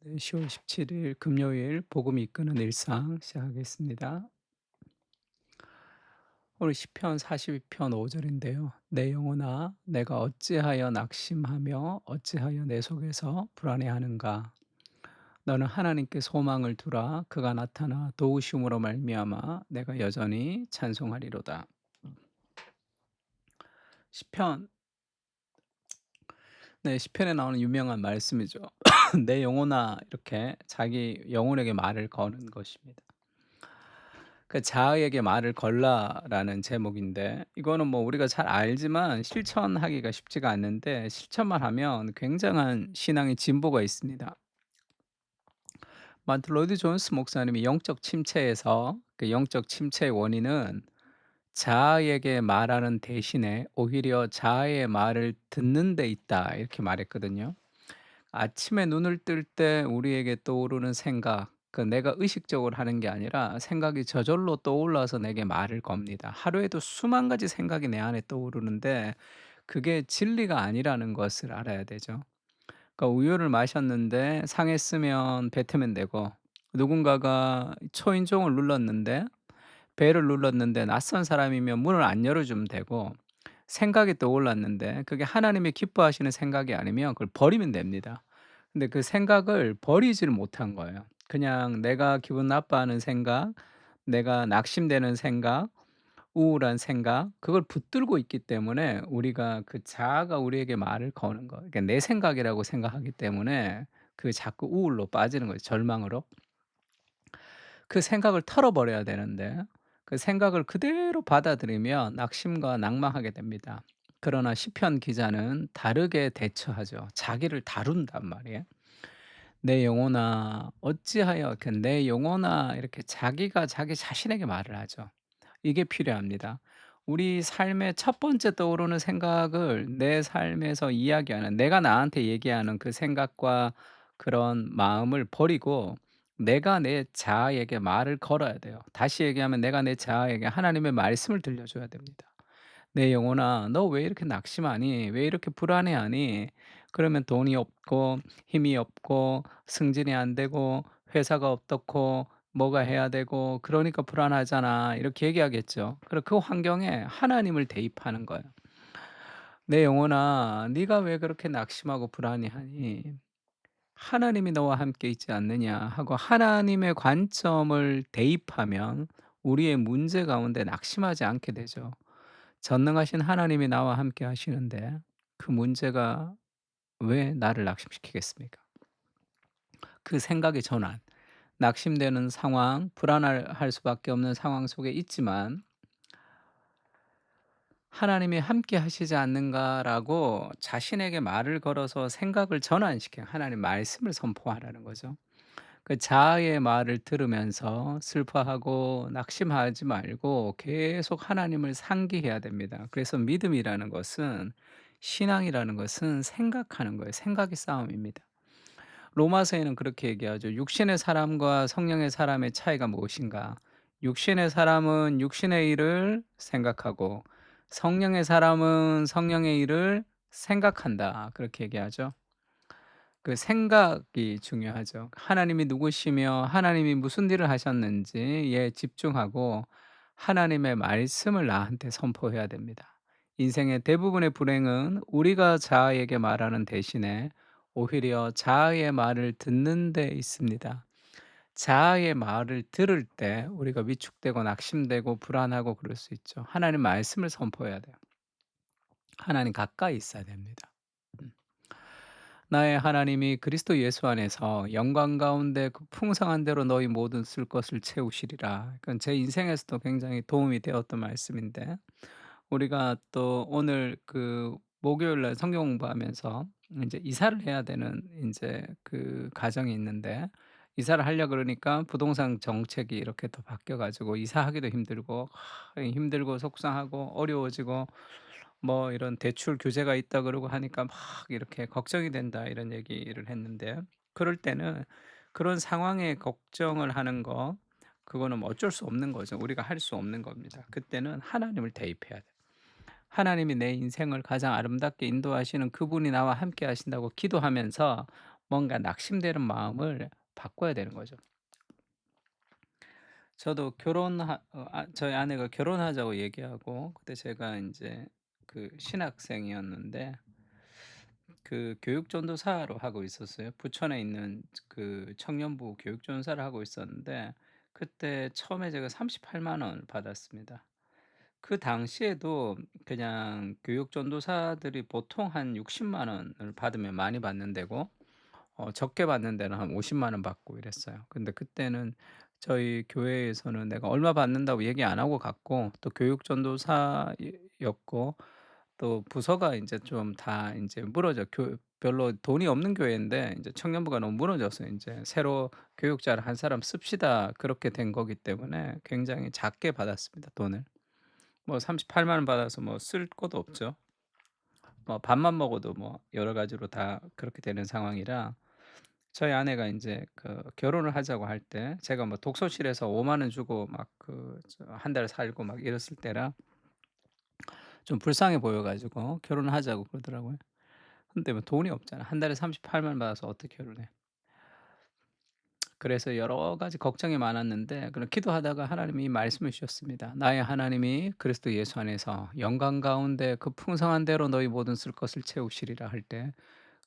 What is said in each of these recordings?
네, 10월 17일 금요일 복음이 이끄는 일상 시작하겠습니다. 오늘 시편 42편 5절인데요. 내 영혼아, 내가 어찌하여 낙심하며 어찌하여 내 속에서 불안해하는가? 너는 하나님께 소망을 두라. 그가 나타나 도우심으로 말미암아 내가 여전히 찬송하리로다. 시편, 네, 시편에 나오는 유명한 말씀이죠. 내 영혼아, 이렇게 자기 영혼에게 말을 거는 것입니다. 그 "자아에게 말을 걸라."라는 제목인데, 이거는 뭐 우리가 잘 알지만 실천하기가 쉽지가 않는데, 실천만 하면 굉장한 신앙의 진보가 있습니다. 마틴 로이드 존스 목사님이 영적 침체에서 그 영적 침체의 원인은 자아에게 말하는 대신에 오히려 자아의 말을 듣는 데 있다, 이렇게 말했거든요. 아침에 눈을 뜰 때 우리에게 떠오르는 생각, 그 내가 의식적으로 하는 게 아니라 생각이 저절로 떠올라서 내게 말을 겁니다. 하루에도 수만 가지 생각이 내 안에 떠오르는데 그게 진리가 아니라는 것을 알아야 되죠. 그러니까 우유를 마셨는데 상했으면 뱉으면 되고, 누군가가 초인종을 눌렀는데 벨을 눌렀는데 낯선 사람이면 문을 안 열어주면 되고, 생각이 떠올랐는데 그게 하나님이 기뻐하시는 생각이 아니면 그걸 버리면 됩니다. 근데 그 생각을 버리지를 못한 거예요. 그냥 내가 기분 나빠하는 생각, 내가 낙심되는 생각, 우울한 생각, 그걸 붙들고 있기 때문에 우리가 그 자아가 우리에게 말을 거는 거예요. 그러니까 내 생각이라고 생각하기 때문에 그 자꾸 우울로 빠지는 거죠, 절망으로. 그 생각을 털어버려야 되는데 그 생각을 그대로 받아들이면 낙심과 낙망하게 됩니다. 그러나 시편 기자는 다르게 대처하죠. 자기를 다룬단 말이에요. "내 영혼아 어찌하여", 이렇게 "내 영혼아", 이렇게 자기가 자기 자신에게 말을 하죠. 이게 필요합니다. 우리 삶의 첫 번째 떠오르는 생각을 내 삶에서 이야기하는, 내가 나한테 얘기하는 그 생각과 그런 마음을 버리고 내가 내 자아에게 말을 걸어야 돼요. 다시 얘기하면 내가 내 자아에게 하나님의 말씀을 들려줘야 됩니다. "내 영혼아 너 왜 이렇게 낙심하니? 왜 이렇게 불안해하니? 그러면 돈이 없고 힘이 없고 승진이 안 되고 회사가 어떻고 뭐가 해야 되고 그러니까 불안하잖아." 이렇게 얘기하겠죠. 그리고 그 환경에 하나님을 대입하는 거예요. "내 영혼아 네가 왜 그렇게 낙심하고 불안해하니? 하나님이 너와 함께 있지 않느냐." 하고 하나님의 관점을 대입하면 우리의 문제 가운데 낙심하지 않게 되죠. 전능하신 하나님이 나와 함께 하시는데 그 문제가 왜 나를 낙심시키겠습니까? 그 생각의 전환, 낙심되는 상황, 불안할 수밖에 없는 상황 속에 있지만 '하나님이 함께 하시지 않는가.'라고 자신에게 말을 걸어서 생각을 전환시켜 하나님 말씀을 선포하라는 거죠. 그 자아의 말을 들으면서 슬퍼하고 낙심하지 말고 계속 하나님을 상기해야 됩니다. 그래서 믿음이라는 것은, 신앙이라는 것은 생각하는 거예요. 생각의 싸움입니다. 로마서에는 그렇게 얘기하죠. 육신의 사람과 성령의 사람의 차이가 무엇인가? 육신의 사람은 육신의 일을 생각하고 성령의 사람은 성령의 일을 생각한다. 그렇게 얘기하죠. 그 생각이 중요하죠. 하나님이 누구시며 하나님이 무슨 일을 하셨는지에 집중하고 하나님의 말씀을 나한테 선포해야 됩니다. 인생의 대부분의 불행은 우리가 자아에게 말하는 대신에 오히려 자아의 말을 듣는 데 있습니다. 자아의 말을 들을 때 우리가 위축되고 낙심되고 불안하고 그럴 수 있죠. 하나님 말씀을 선포해야 돼요. 하나님 가까이 있어야 됩니다. 음. 나의 하나님이 그리스도 예수 안에서 영광 가운데 그 풍성한 대로 너희 모든 쓸 것을 채우시리라. 그건 제 인생에서도 굉장히 도움이 되었던 말씀인데, 우리가 또 오늘 그 목요일 날 성경 공부하면서 이제 이사를 해야 되는 이제 그 가정이 있는데, 이사를 하려 그러니까 부동산 정책이 이렇게 또 바뀌어 가지고 이사하기도 힘들고 힘들고 속상하고 어려워지고, 뭐 이런 대출 규제가 있다 그러고 하니까 막 이렇게 걱정이 된다, 이런 얘기를 했는데, 그럴 때는 그런 상황에 걱정을 하는 거, 그거는 뭐 어쩔 수 없는 거죠. 우리가 할 수 없는 겁니다. 그때는 하나님을 대입해야 돼요. 하나님이 내 인생을 가장 아름답게 인도하시는 그분이 나와 함께 하신다고 기도하면서 뭔가 낙심되는 마음을 바꿔야 되는 거죠. 저도 저희 아내가 결혼하자고 얘기하고, 그때 제가 인제 그 신학생이었는데 그 교육 전도사로 하고 있었어요. 부천에 있는 그 청년부 교육 전도사를 하고 있었는데, 그때 처음에 제가 38만 원을 받았습니다. 그 당시에도 그냥 교육 전도사들이 보통 한 60만 원을 받으면 많이 받는 데고, 적게 받는 데는 한 50만 원 받고 이랬어요. 근데 그때는 저희 교회에서는 내가 얼마 받는다고 얘기 안 하고 갔고, 또 교육 전도사 였고, 또 부서가 인제 좀 다 인제 무너져 별로 돈이 없는 교회인데, 인제 청년부가 너무 무너져서 인제 "새로 교육자를 한 사람 씁시다." 그렇게 된 거기 때문에 굉장히 작게 받았습니다, 돈을. 뭐 38만 원 받아서 뭐 쓸 것도 없죠. 뭐 밥만 먹어도 뭐 여러 가지로 다 그렇게 되는 상황이라, 저희 아내가 인제 그 결혼을 하자고 할 때 제가 뭐 독서실에서 5만 원 주고 막 한 달 살고 막 이랬을 때라 좀 불쌍해 보여 가지고 결혼을 하자고 그러더라고요. 근데 뭐 돈이 없잖아. 한 달에 38만 원 받아서 어떻게 결혼해. 그래서 여러 가지 걱정이 많았는데, 그런 기도하다가 하나님이 말씀을 주셨습니다. "나의 하나님이 그리스도 예수 안에서 영광 가운데 그 풍성한 대로 너희 모든 쓸 것을 채우시리라." 할 때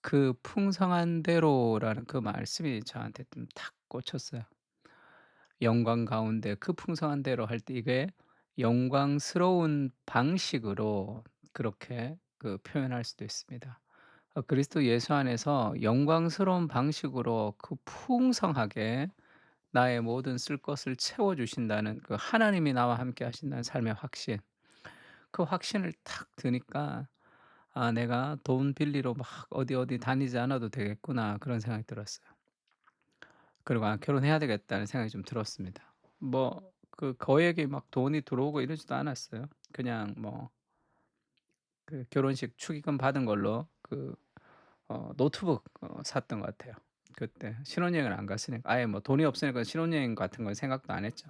그 "풍성한 대로"라는 그 말씀이 저한테 좀 탁 꽂혔어요. 영광 가운데 그 풍성한 대로 할 때 이게 영광스러운 방식으로 그렇게 그 표현할 수도 있습니다. 그리스도 예수 안에서 영광스러운 방식으로 그 풍성하게 나의 모든 쓸 것을 채워 주신다는 그 하나님이 나와 함께 하신다는 삶의 확신. 그 확신을 탁 드니까 '아 내가 돈 빌리러 막 어디 다니지 않아도 되겠구나.' 그런 생각이 들었어요. 그리고 '아 결혼해야 되겠다.'는 생각이 좀 들었습니다. 뭐 그 거액이 막 돈이 들어오고 이러지도 않았어요. 그냥 뭐 그 결혼식 축의금 받은 걸로 노트북 샀던 것 같아요. 그때 신혼여행을 안 갔으니까 아예 뭐 돈이 없으니까 신혼여행 같은 건 생각도 안 했죠.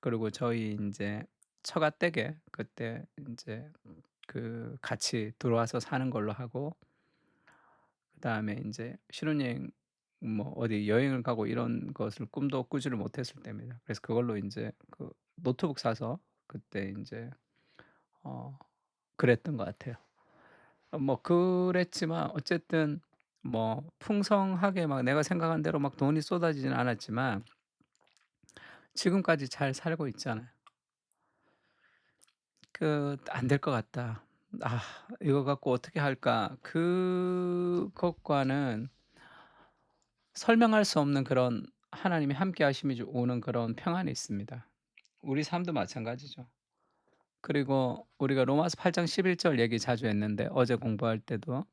그리고 저희 인제 처가댁에 그때 인제 그 같이 들어와서 사는 걸로 하고, 그다음에 인제 신혼여행 뭐 어디 여행을 가고 이런 것을 꿈도 꾸지를 못했을 때입니다. 그래서 그걸로 인제 그 노트북 사서 그때 인제 어 그랬던 것 같아요. 뭐 그랬지만 어쨌든 뭐 풍성하게 막 내가 생각한 대로 막 돈이 쏟아지지는 않았지만 지금까지 잘 살고 있잖아요. '안 될 것 같다. 아 이거 갖고 어떻게 할까?' 그것과는 설명할 수 없는 그런 하나님의 함께 하심이 오는 그런 평안이 있습니다. 우리 삶도 마찬가지죠. 그리고 우리가 로마서 8장 11절 얘기 자주 했는데, 어제 공부할 때도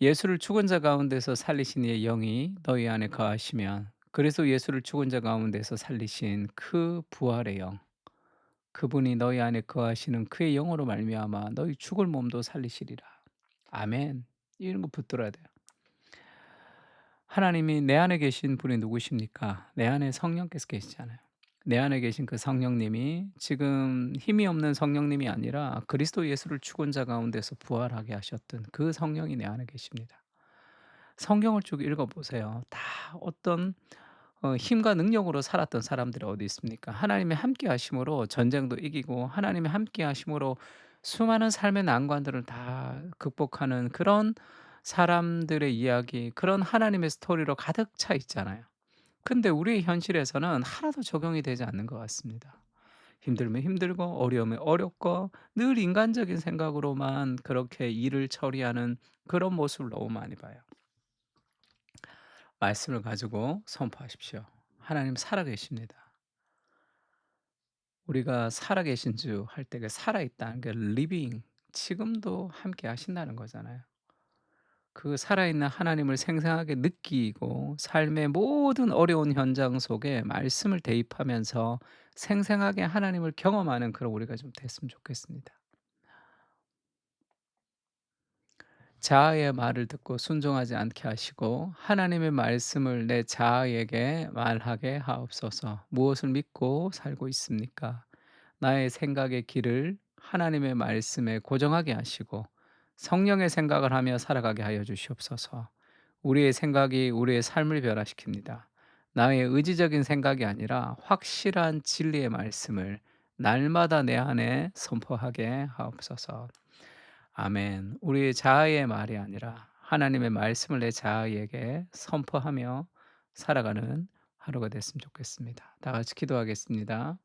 "예수를 죽은 자 가운데서 살리신 이의 영이 너희 안에 거하시면, 그래서 예수를 죽은 자 가운데서 살리신 그 부활의 영, 그분이 너희 안에 거하시는 그의 영으로 말미암아 너희 죽을 몸도 살리시리라." 아멘. 이런 거 붙들어야 돼요. 하나님이 내 안에 계신 분이 누구십니까? 내 안에 성령께서 계시잖아요. 내 안에 계신 그 성령님이 지금 힘이 없는 성령님이 아니라 그리스도 예수를 죽은 자 가운데서 부활하게 하셨던 그 성령이 내 안에 계십니다. 성경을 쭉 읽어 보세요. 다 어떤 힘과 능력으로 살았던 사람들이 어디 있습니까? 하나님의 함께 하심으로 전쟁도 이기고, 하나님의 함께 하심으로 수많은 삶의 난관들을 다 극복하는 그런 사람들의 이야기, 그런 하나님의 스토리로 가득 차 있잖아요. 근데 우리의 현실에서는 하나도 적용이 되지 않는 것 같습니다. 힘들면 힘들고 어려우면 어렵고 늘 인간적인 생각으로만 그렇게 일을 처리하는 그런 모습을 너무 많이 봐요. 말씀을 가지고 선포하십시오. 하나님 살아계십니다. 우리가 살아계신 주 할 때 그 살아있다는 게 living, 지금도 함께 하신다는 거잖아요. 그 살아있는 하나님을 생생하게 느끼고 삶의 모든 어려운 현장 속에 말씀을 대입하면서 생생하게 하나님을 경험하는 그런 우리가 좀 됐으면 좋겠습니다. 자아의 말을 듣고 순종하지 않게 하시고 하나님의 말씀을 내 자아에게 말하게 하옵소서. 무엇을 믿고 살고 있습니까? 나의 생각의 길을 하나님의 말씀에 고정하게 하시고 성령의 생각을 하며 살아가게 하여 주시옵소서. 우리의 생각이 우리의 삶을 변화시킵니다. 나의 의지적인 생각이 아니라 확실한 진리의 말씀을 날마다 내 안에 선포하게 하옵소서. 아멘. 우리의 자아의 말이 아니라 하나님의 말씀을 내 자아에게 선포하며 살아가는 하루가 됐으면 좋겠습니다. 다 같이 기도하겠습니다.